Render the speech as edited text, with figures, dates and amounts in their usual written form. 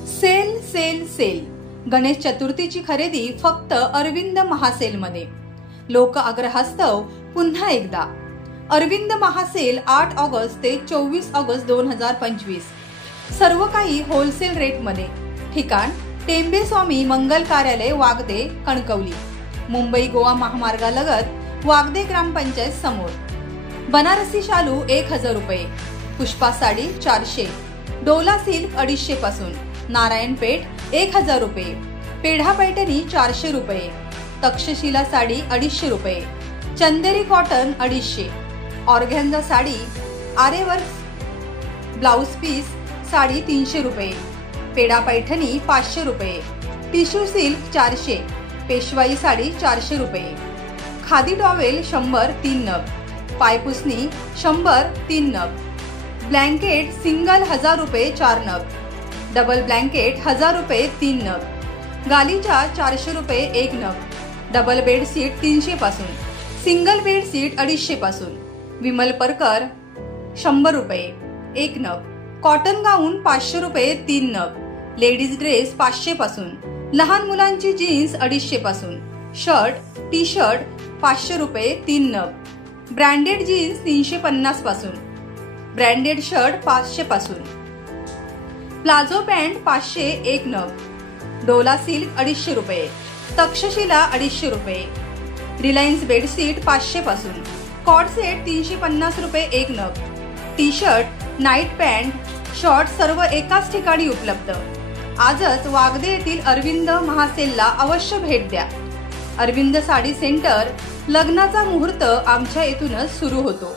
Sale sale sale Ganesh चतुर्थीची खरेदी फक्त अरविंद महासेल मध्ये। लोक आग्रहास्तव पुन्हा एकदा अरविंद महासेल 8 ऑगस्ट ते 24 ऑगस्ट 2025। सर्व काही होलसेल रेट मध्ये। ठिकाण टेंबे स्वामी मंगल कार्यालय, वागदे, कणकवली, मुंबई गोवा महामार्गालगत, वागदे ग्रामपंचायत समोर। बनारसी शालू 1000 रुपये, पुष्पा साडी 400, डोला सिल्क 250 पासून, नारायणपेठ 1000 रुपये, पेढा पैठणी 400 रुपये, तक्षशिला साडी 250 रुपये, चंदेरी कॉटन 250, ऑर्गॅन्झा साडी आरेवर्क ब्लाउज पीस साडी 300 रुपये, पेढा पैठणी 500 रुपये, टिश्यू सिल्क 400, पेशवाई साडी 400 रुपये, खादी टॉवेल 100 3 नग, पायपुसणी 100 3 नग, ब्लँकेट सिंगल 1000 रुपये 4 नग, डबल ब्लँकेट 1000 रुपये 3 नग, गालीचा 400 रुपये 1 नग, डबल बेडशीट 300 पासून, सिंगल बेडशीट 250 पासून, विमल परकर 100 रुपये 1 नग, कॉटन गाऊन 500 रुपये 3 नग, लेडीज ड्रेस 500 पासून, लहान मुलांची जीन्स 250 पासून, शर्ट टी शर्ट 500 रुपये 3 नग, ब्रँडेड जीन्स 350 पासून, ब्रँडेड शर्ट 500 पासून, प्लाझो पॅन्ट 500 1 नग, डोला सिल्क 250 रुपये, तक्षशिला 250 रुपये, रिलायन्स बेडशीट 500 पासून, कॉट सेट 350 रुपये 1 नग, T shirt night pant short सर्व एकाच ठिकाणी उपलब्ध। आजच वागदे येथील अरविंद महासेलला अवश्य भेट द्या। अरविंद साडी सेंटर, लग्नाचा मुहूर्त आमच्या येथूनच सुरू होतो।